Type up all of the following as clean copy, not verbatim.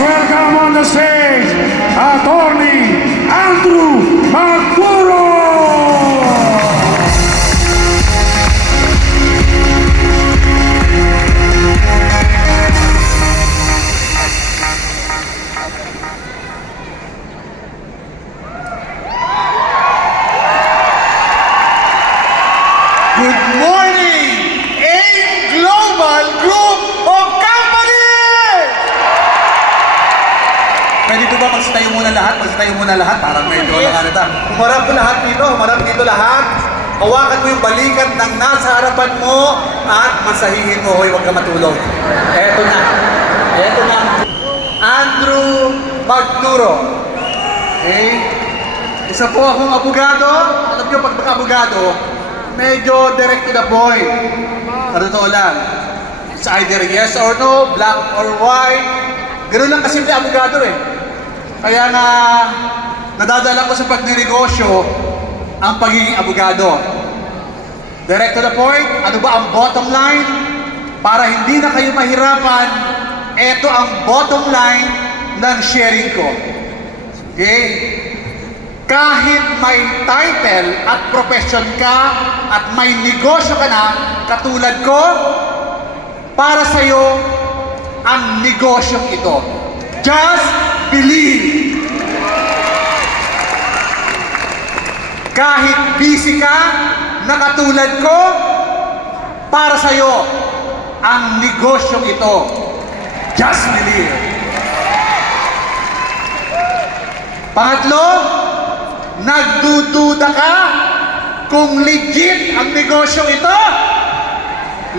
welcome on the stage, Attorney Andrew Magpuro! Good morning, AIM Global Group of Companies! Pwede ko ba magsitayo muna lahat? Magsitayo muna lahat? Parang medyo nakalita. Humarap ko lahat dito, humarap dito lahat. Hawakan mo yung balikat ng nasa harapan mo at masahihin mo, hoy, huwag ka matulog. Eto na. Eto na. Andrew Magturo. Okay? Isa po akong abogado. Alam niyo, pag abogado, medyo direct to the point. Sa totoo lang. It's either yes or no, black or white. Ganoon lang kasimple abogado eh. Kaya nga, nadadala ko sa pagninegosyo ang pagiging abogado. Direct to the point, ano ba ang bottom line? Para hindi na kayo mahirapan, ito ang bottom line ng sharing ko. Okay? Kahit may title at profession ka at may negosyo ka na, katulad ko, para sa'yo ang negosyong ito. Just believe. Kahit busy ka na katulad ko, para sa'yo ang negosyong ito. Just believe. Pangatlo, nagdududa ka kung legit ang negosyo ito?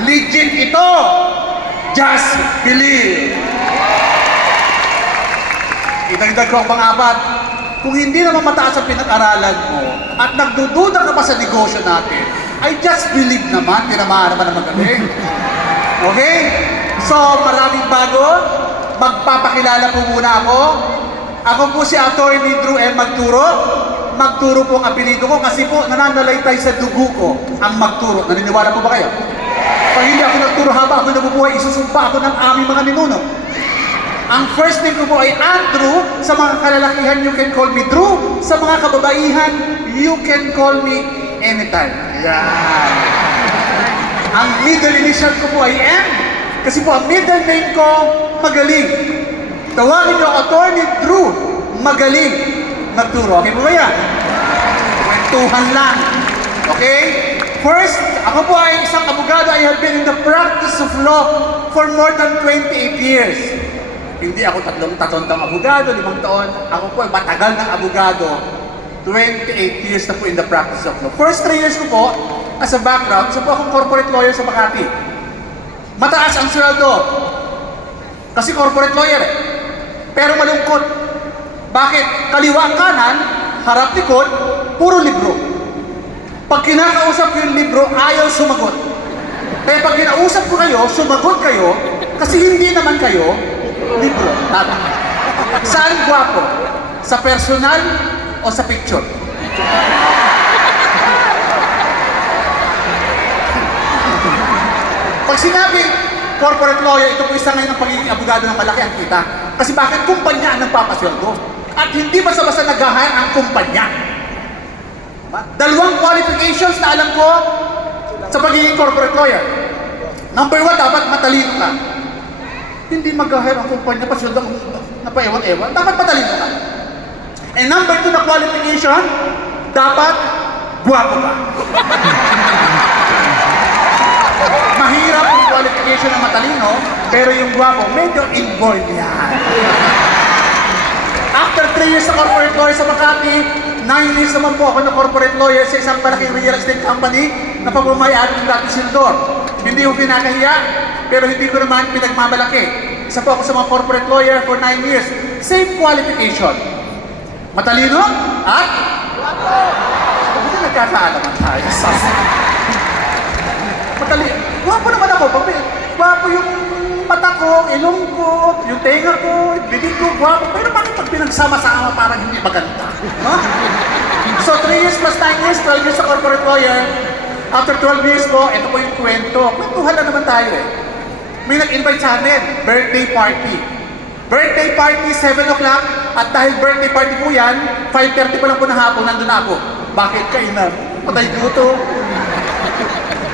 Legit ito. Just believe. Idagdag ko ang pang-apat. Kung hindi naman mataas ang pinag-aralan mo at nagdududa ka pa sa negosyo natin, ay just believe naman, tinamaan naman ang magaling. Okay? So, maraming bago. Magpapakilala po muna ako. Ako po si Attorney Drew M. Magturo. Magturo po ang apelido ko kasi po nananalaytay sa dugo ko ang Magturo. Naniniwala po ba kayo? Pag hindi ako nagturo habang ako nabubuhay, isusumpa ako ng aming mga ninuno. Ang first name ko po ay Andrew. Sa mga kalalakihan, you can call me Drew. Sa mga kababaihan, you can call me anytime. Yan. Ang middle initial ko po ay M. Kasi po ang middle name ko, Magaling. Tawagin niyo Attorney Drew Magaling Magturo. Okay po ba yan? Kwentuhan lang. Okay? First, ako po ay isang abogado. I have been in the practice of law for more than 28 years. Hindi ako tatlong taong abogado, 5 taon. Ako po ay matagal ng abogado. 28 years na po in the practice of law. First 3 years ko po, as a background, isa po akong corporate lawyer sa Makati. Mataas ang sweldo. Kasi corporate lawyer eh. Pero malungkot. Bakit? Kaliwa kanan, harap likod, puro libro. Pag kinakausap ko yung libro, ayaw sumagot. Kaya pag kinausap ko kayo, sumagot kayo, kasi hindi naman kayo, libro. Tama. Saan gwapo? Sa personal o sa picture? Pag sinabi, corporate lawyer, ito po isa ngayon ng pagiging abogado ng malaki ang kita. Kasi bakit kumpanya ang nagpapasweldo? At hindi basta-basta nag-hire ang kumpanya. Dalawang qualifications na alam ko sa pagiging corporate lawyer. Number 1, dapat matalino ka. Hindi mag-hire ang kumpanya, pasweldo na pa-ewan-ewan. Dapat matalino ka. And number 2 na qualification, dapat guwapo ka. Mahirap yung qualification ng matalino, pero yung guwapo, medyo inborn yan. After 3 years sa corporate lawyer sa Makati, 9 years naman po ako na corporate lawyer sa isang malaking real estate company na pagmamayari ng dati Sildor. Hindi ko kinakahiya, pero hindi ko naman pinagmamalaki. Isa po ako sa mga corporate lawyer for 9 years. Same qualification. Matalino at guwapo. Hindi nagkakaalaman tayo. Matalino. Guwapo naman ako. Guwapo yung mata ko, ilong ko, yung tenga ko, bibig ko, guwapo. Pero bakit pag pinagsama-sama parang hindi maganda? No? So 3 years plus 9 years, 12 years sa corporate lawyer. After 12 years po, ito po yung kwento. Kwentuhan na naman tayo eh. May nag-invite sa amin, birthday party. Birthday party, 7 o'clock. At dahil birthday party po yan, 5:30 pa lang po ng hapon, nandun na ako. Bakit kainan? Patay guto.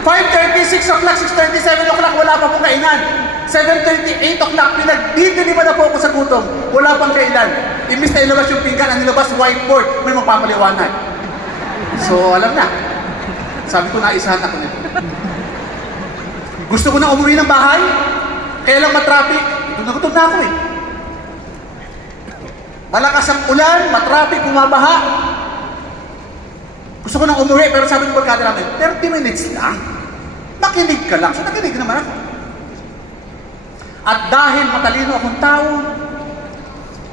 5:30, 6 o'clock, 6:30, 7 o'clock, wala pa pong kainan. 7:30, 8 o'clock, pinagdidiliman na po ako sa gutom. Wala pang kainan. Imbis na ilabas yung pinggan, ang nilabas whiteboard, may magpapaliwanag. So, alam na. Sabi ko, naisahan ako nito. Gusto ko na umuwi ng bahay, kaya lang matraffic. Gutom na ako eh. Malakas ang ulan, matraffic, bumabaha. Gusto ko nang umuwi, pero sabi ng barkada namin, 30 minutes lang. Makinig ka lang. So nakinig naman ako. At dahil matalino akong tao,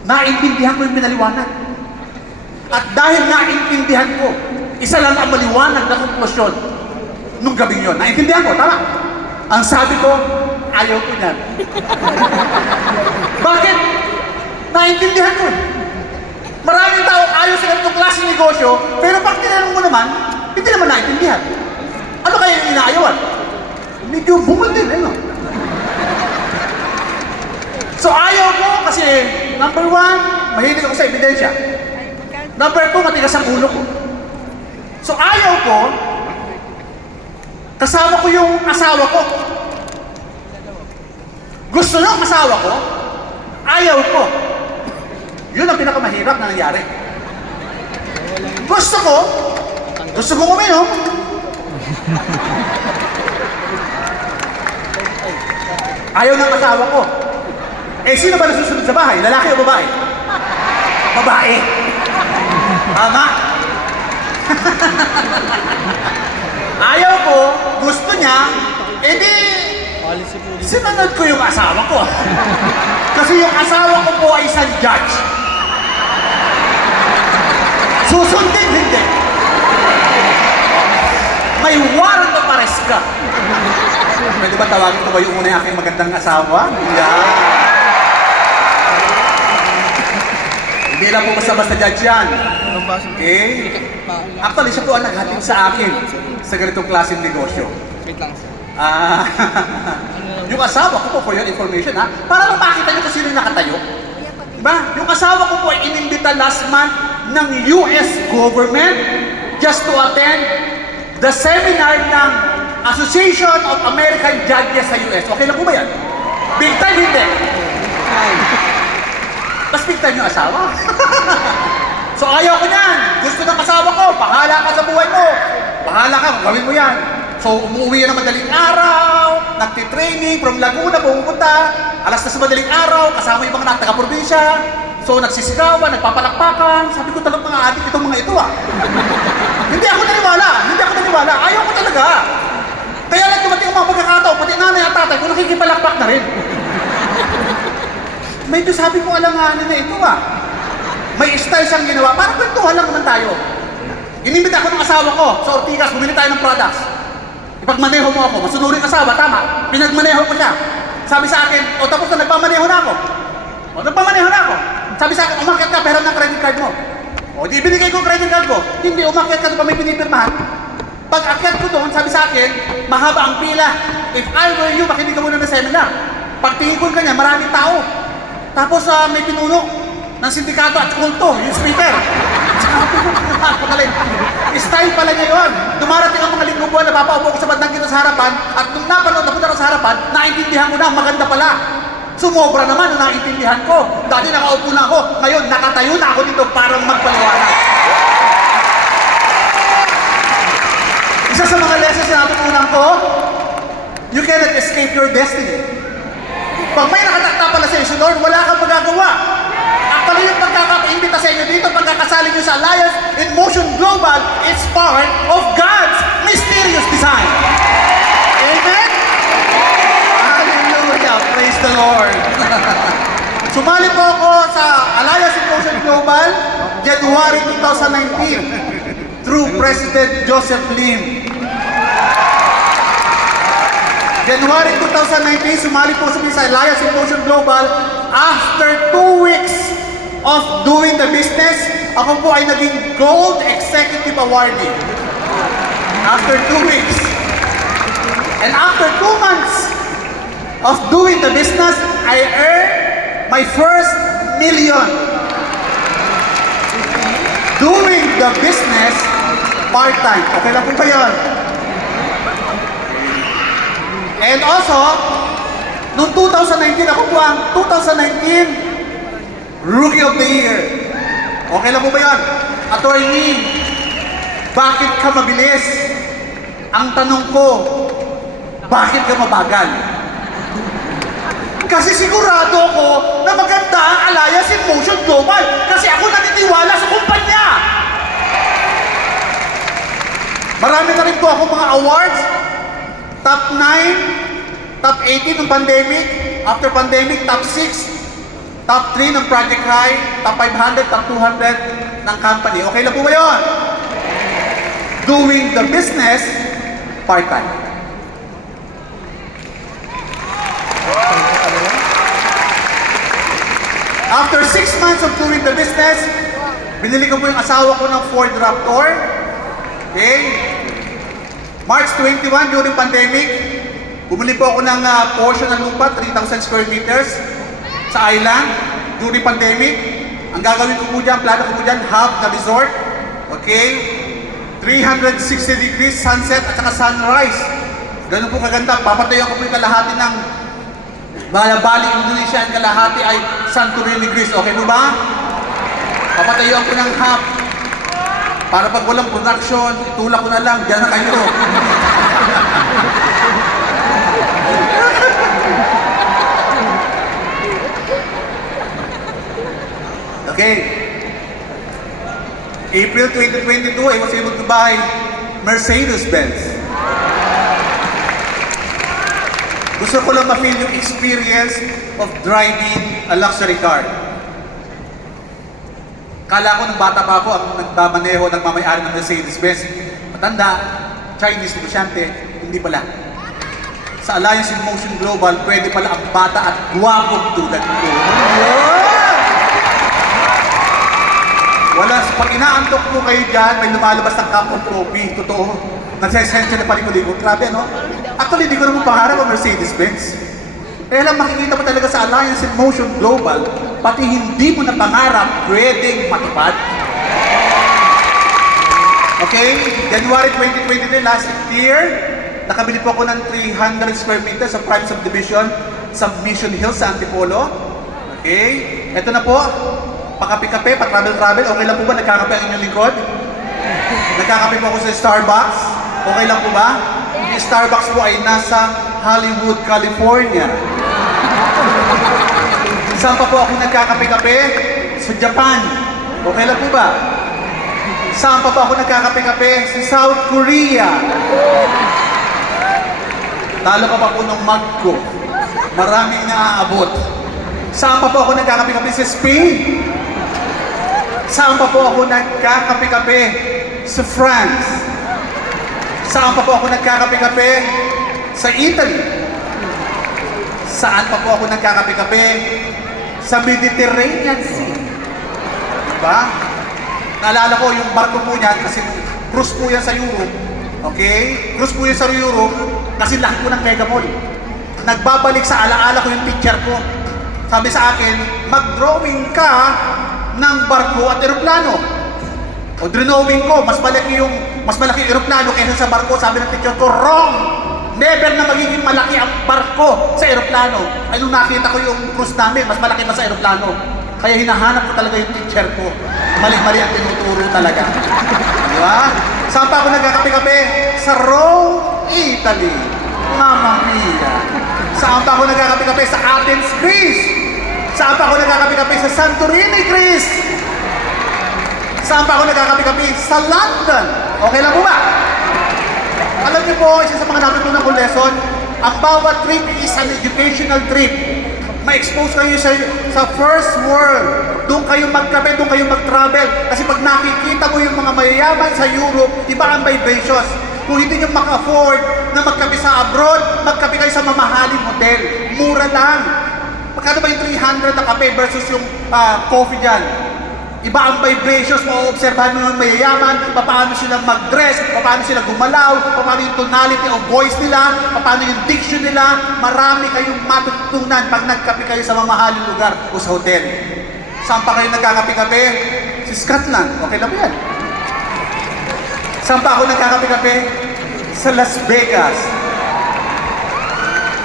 naintindihan ko yung pinaliwanag. At dahil naintindihan ko, isa lang ang maliwanag na konklusyon nung gabing yun. Naintindihan ko, tama. Ang sabi ko, ayaw ko yan. Bakit? Naintindihan ko eh. Maraming tao ayaw sa ganitong klaseng negosyo, pero pag tinanong mo naman, hindi naman naintindihan. Ano kaya yung inaayawan? Medyo bungal din, eh, no? So ayaw ko kasi, number 1, mahilig ako sa ebidensya. Number 2, matigas ang ulo ko. So ayaw ko, kasama ko yung asawa ko. Gusto ng asawa ko, ayaw ko. Yun ang pinakamahirap na nangyari. Gusto ko uminom. Ayaw ng asawa ko. Eh, sino ba nasusunod sa bahay? Lalaki o babae? Babae. Tama. Ayaw ko, gusto niya, edi, sinunod ko yung asawa ko. Kasi yung asawa ko po ay isang judge. Susundin, hindi. May warrant of arrest ka. Pwede ba tawagin ko ba yung una yung aking magandang asawa? Yeah. Hindi lang po basta-basta judge yan. Okay? Actually, siya po ang naghatid sa akin sa ganitong klaseng negosyo. Wait lang, sir. Yung asawa ko po, for your information ha, para lang makita nyo kung sino yung nakatayo. Diba? Yung asawa ko po ay inimbita last month ng US government just to attend the seminar ng Association of American Judges sa US. Okay lang po ba yan? Big time, hindi? Tapos big time yung asawa. So ayaw ko niyan. Gusto ng asawa ko, bahala ka sa buhay mo. Bahala ka, gawin mo yan. So umuwi na madaling araw, nagtitraining from Laguna, pumunta, alas na sa madaling araw, kasama yung mga taga-probinsya. So nagsisigawan, nagpapalakpakan. Sabi ko talagang mga adik itong mga ito ah. Hindi ako naniwala. Ayaw ko talaga. Kaya lang dumating ang mga pagkakataon, pati nanay at tatay ko nakikipalakpak na rin. Medyo sabi ko alanganin na ito ah. May style siyang ginawa, parang kwentuhan lang naman tayo. Inimbita ako ng asawa ko sa Ortigas, bumili tayo ng products. Ipagmaneho mo ako, masunurin asawa, tama. Pinagmaneho ko siya. Sabi sa akin, o tapos na nagpamaneho na ako. Sabi sa akin, umakyat ka, pera ng credit card mo. O di binigay ko credit card ko. Hindi, umakyat ka, pa may pinipirmahan. Pag akyat ko doon, sabi sa akin, mahaba ang pila. If I were you, makinig ka muna ng seminar. Pagtingin ko kanya, maraming tao. Tapos may pinuno ng sindikato at kulto, yung speaker. Sabi ko, napakagaling. Style pala niya yun. Dumarating ang mga linggo buwan, napapaupo ko sa bandang kita sa harapan, at nung napanood ako na sa harapan, naintindihan ko na, maganda pala. Sumobra naman na naintindihan ko. Dati nakaupo na ako, ngayon nakatayo na ako dito para magpaliwanag. Isa sa mga lessons na natutunan ko, you cannot escape your destiny. Pag may nakatakta pala sa issue, Lord, wala kang magagawa. Actually, yung pagkakaimbita sa inyo dito, pagkakasali nyo sa Alliance in Motion Global, it's part of God's mysterious design. Amen? Hallelujah! Praise the Lord! Sumali po ako sa Alliance in Motion Global, January 2019, through President Joseph Lim. January 2019, sumali po sa Alliance in Motion Global. After 2 weeks of doing the business, ako po ay naging Gold Executive Awardee. After 2 weeks. And after 2 months of doing the business, I earned my first million doing the business part-time. Okay lang po ba yun? And also, noong 2019, ako po ang 2019 Rookie of the Year. Okay lang po ba yun? Attorney, bakit ka mabilis? Ang tanong ko, bakit ka mabagal? Kasi sigurado ako na maganda ang Alliance in Motion Global kasi ako naniniwala sa kumpanya. Marami na rin po ako mga awards. Top 9, top 18 ng pandemic. After pandemic, top 6, top 3 ng Project High, top 500, top 200 ng company. Okay lang po ba yun? Doing the business part-time. After 6 months of doing the business, binili ko po yung asawa ko ng Ford Raptor. Okay? March 21, during pandemic, bumili po ako ng portion ng lupa, 3,000 square meters sa island. During pandemic, ang gagawin ko po dyan, plano ko po dyan, hub na resort. Okay? 360 degrees sunset at saka sunrise. Ganun po kaganda. Papatayan ko po yung kalahati ng Bali, Indonesia, ang kalahati ay Santorini, Greece. Okay po ba? Papatayuan ko ng hub. Para pag walang production, itulak ko na lang. Diyan na kayo. Okay. April 2022, I was able to buy Mercedes-Benz. Gusto ko lang ma-feel yung experience of driving a luxury car. Kala ko nung bata pa ako, ang nagmamaneho, nagmamayari ng Mercedes-Benz, matanda, Chinese negosyante, hindi pala. Sa Alliance in Motion Global, pwede pala ang bata at guwapong tulad ko. Wala, pag inaantok po kayo dyan, may lumalabas ng cup of coffee, totoo. Nagsesensya na palikod-likod. Grabe, no? Actually, hindi ko naman pangarap ang Mercedes-Benz. Kaya lang makikita mo talaga sa Alliance in Motion Global, pati hindi mo na pangarap, pwedeng matupad. Okay? January 2023, last year, nakabili po ako ng 300 square meters sa prime subdivision sa Mission Hills sa Antipolo. Okay? Ito na po. Pakape-kape, pa-travel-travel. Okay lang po ba? Nagkakape ang inyong lingkod? Nagkakape po ako sa Starbucks. Okay lang po ba? Yung Starbucks po ay nasa Hollywood, California. Saan pa po ako nagkakape-kape? Sa Japan. Okay lang po ba? Saan pa po ako nagkakape-kape? Sa South Korea. Talo pa po ng mug ko. Maraming naaabot. Saan pa po ako nagkakape-kape? Sa Spain. Saan pa po ako nagkakape-kape? Sa France. Saan pa po ako nagkakape-kape? Sa Italy. Saan pa po ako nagkakape-kape? Sa Mediterranean Sea. Diba? Naalala ko yung barko po niyan kasi cruise po yan sa Europe. Okay? Cruise po yan sa Europe kasi laki po ng Mega Mall. Nagbabalik sa alaala ko yung picture ko. Sabi sa akin, mag-drawing ka ng barko at eroplano. O drawing ko, mas malaki yung eroplano kaysa sa barko. Sabi ng teacher ko, wrong! Never na magiging malaki ang barko sa eroplano. Ay nung nakita ko yung cruise namin, mas malaki pa sa eroplano. Kaya hinahanap ko talaga yung teacher ko. Mali-mali ang tinuturo talaga. Di ba? Saan pa ako nagkakape-kape? Sa Rome, Italy. Mamma mia. Saan pa ako nagkakape-kape? Sa Athens, Greece. Saan pa ako nagkakape-kape? Sa Santorini, Greece. Saan pa ako nagkakape-kape? Sa London. Okay lang po ba? Alam niyo po, isa sa mga natutunan kong lesson, ang bawat trip is an educational trip. Ma-expose kayo sa first world. Doon kayo magkape, doon kayo mag-travel. Kasi pag nakikita mo yung mga mayayaman sa Europe, iba ang vibrations. Kung hindi nyo maka-afford na magkape sa abroad, magkape kayo sa mamahaling hotel. Mura lang. Magkano ba yung 300 na kape versus yung coffee dyan? Iba ang vibrations, maoobserbahan mo yung mayayaman, paano sila mag-dress, paano sila gumalaw, paano yung tonality of voice nila, paano yung diction nila. Marami kayong matutunan pag nagkape kayo sa mamahaling lugar o sa hotel. Saan pa kayo nagkakape-kape? Si Scotland. Okay na ba yan? Saan pa ako nagkakape-kape? Sa Las Vegas.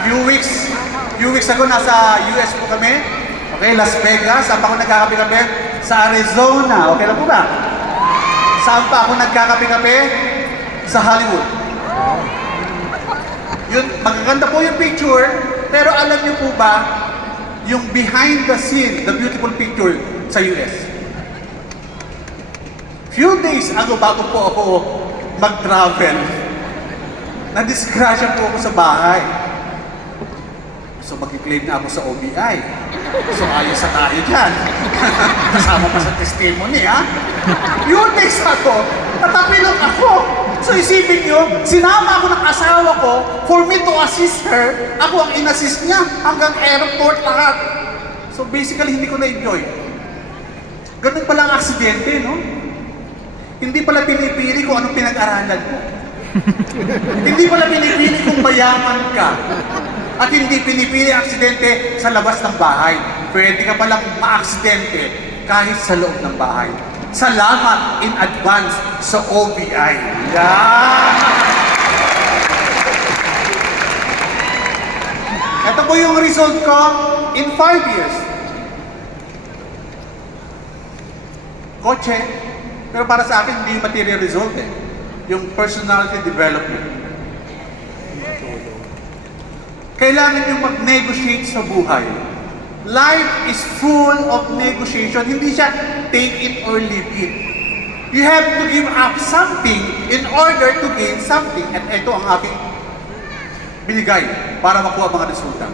Few weeks ago, nasa US po kami. Okay, Las Vegas. Saan pa ako nagkakape-kape? Sa Arizona. Okay lang po ba? Saan pa ako nagkakape-kape? Sa Hollywood. Yun, magaganda po yung picture, pero alam niyo po ba, yung behind the scene, the beautiful picture sa US. Few days ago, bago po ako mag-travel, na-disgrasya po ako sa bahay. So mag-claim na ako sa OBI. So ayos sa tayo dyan. Kasama pa sa testimony, ha? Few days ago, natapilok ako. So isipin nyo, sinama ako ng asawa ko for me to assist her. Ako ang in-assist niya hanggang airport lahat. So basically, hindi ko na-enjoy. Ganun pala ang aksidente, no? Hindi pala pinipili kung anong pinag-aralan mo. Hindi pala pinipili kung mayaman ka. At hindi pinipili ang aksidente sa labas ng bahay. Pwede ka palang ma-aksidente kahit sa loob ng bahay. Salamat in advance sa OBI. Yan! Ito po yung result ko in 5 years. Kotse. Pero para sa akin, hindi yung material result eh. Yung personality development. Kailangan nyo mag-negotiate sa buhay. Life is full of negotiation. Hindi siya take it or leave it. You have to give up something in order to gain something. At ito ang aking binigay para makuha mga resulta.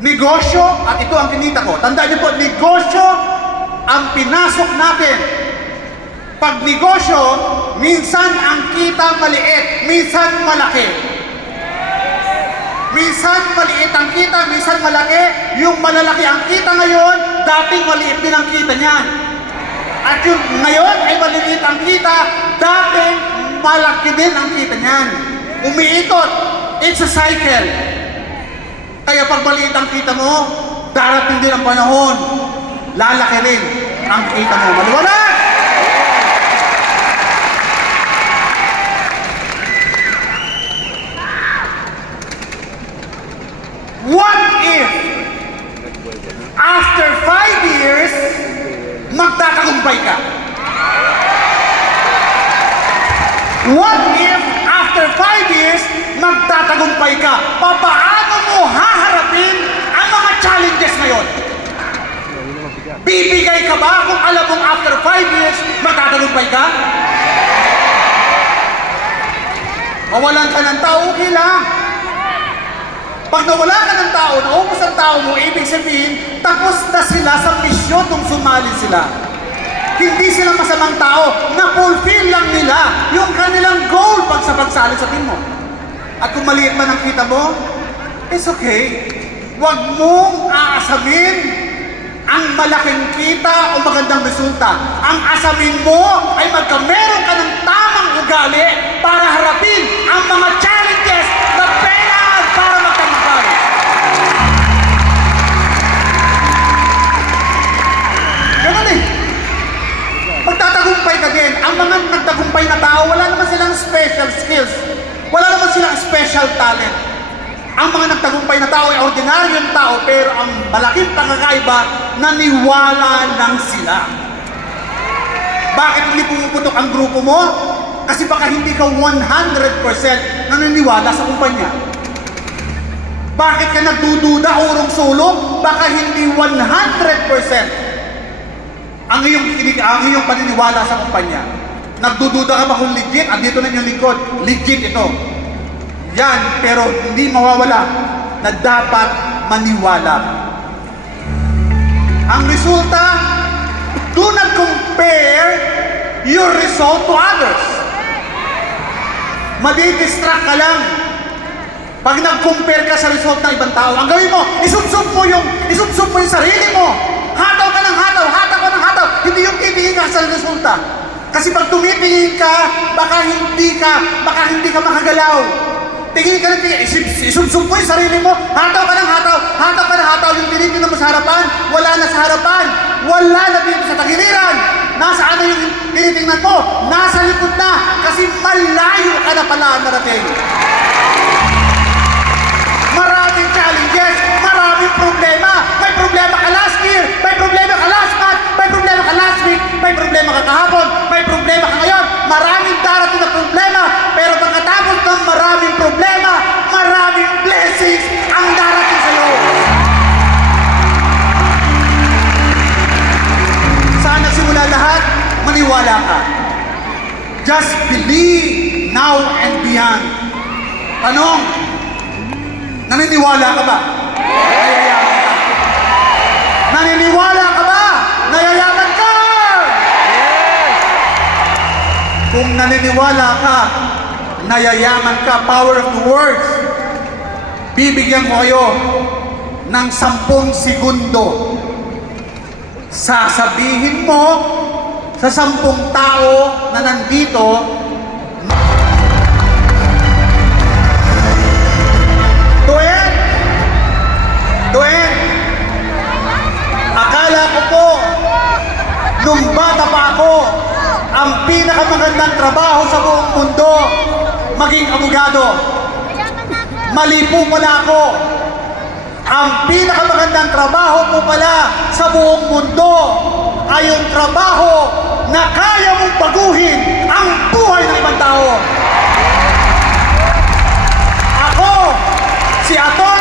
Negosyo, at ito ang kinita ko. Tandaan niyo po, negosyo ang pinasok natin. Pag negosyo, minsan ang kita maliit, minsan malaki. Minsan maliit ang kita, minsan malaki. Yung malalaki ang kita ngayon, dating maliit din ang kita niyan. At yung ngayon ay maliit ang kita, dating malaki din ang kita niyan. Umiikot. It's a cycle. Kaya pag maliit ang kita mo, darating din ang panahon, lalaki rin ang kita mo. Maliwanag! What if, after 5 years, magtatagumpay ka? What if, after 5 years, magtatagumpay ka? Paano mo haharapin ang mga challenges ngayon? Bibigay ka ba kung alam mong after 5 years, magtatagumpay ka? Mawalan ka ng tao, okay lang. Pag nawala ka ng tao, naubos ang tao mo, ibig sabihin, tapos na sila sa misyon nung sumali sila. Hindi sila masamang tao, na-fulfill lang nila yung kanilang goal pag sa pagsali sa team mo. At kung maliit man ang kita mo, it's okay. Huwag mong aasamin ang malaking kita o magandang resulta. Ang asamin mo ay magkameron ka ng tamang ugali para harapin ang mga challenges na kailangan para magtagumpay. Ganun eh. Magtatagumpay ka din. Ang mga nagtagumpay na tao, wala naman silang special skills. Wala naman silang special talent. Ang mga nagtagumpay na tao ay ordinaryong tao, pero ang malaking pagkakaiba, naniwala lang sila. Bakit hindi pumuputok ang grupo mo? Kasi baka hindi ka 100% naniniwala sa kumpanya. Bakit ka nagdududa, urong sulong? Baka hindi 100% ang iyong paniniwala sa kumpanya. Nagdududa ka ba kung legit? At dito na yung lingkod, legit ito. Yan, pero hindi mawawala na dapat maniwala. Ang resulta, do not compare your result to others. Madidistract ka lang. Pag nag-compare ka sa result ng ibang tao, ang gawin mo, isubsob mo yung sarili mo. Hataw ka ng hataw tumitingin ka sa resulta. Kasi pag tumitingin ka, baka hindi ka makagalaw. Tingin ka ng tingin, isubsub mo yung sarili mo, hataw ka ng hataw, yung tinitingnan mo sa harapan, wala na sa harapan, wala na dito sa tagiliran. Nasaan na yung tinitingnan mo? Nasa likod na, kasi malayo ka na pala narating. Maraming challenges, maraming problema. May problema ka last year, may problema ka last month, may problema ka last week, may problema ka kahapon, may problema ka ngayon. Maraming darating na problema, pero pagkatapos ng maraming problema, maraming blessings ang darating sa'yo. Saan nagsimula lahat? Maniwala ka. Just believe now and beyond. Tanong, naniniwala ka ba? Nayayaman ka. Naniniwala ka ba? Nayayaman ka! Kung naniniwala ka, nayayaman ka, power of the words, bibigyan ko kayo ng 10 segundo. Sasabihin mo sa 10 tao na nandito, Duen, akala ko po, nung bata pa ako, ang pinakamagandang trabaho sa buong mundo, maging abogado. Mali po pala ako. Ang pinakamagandang trabaho po pala sa buong mundo ay yung trabaho na kaya mong baguhin ang buhay ng ibang tao. Ako, si Ato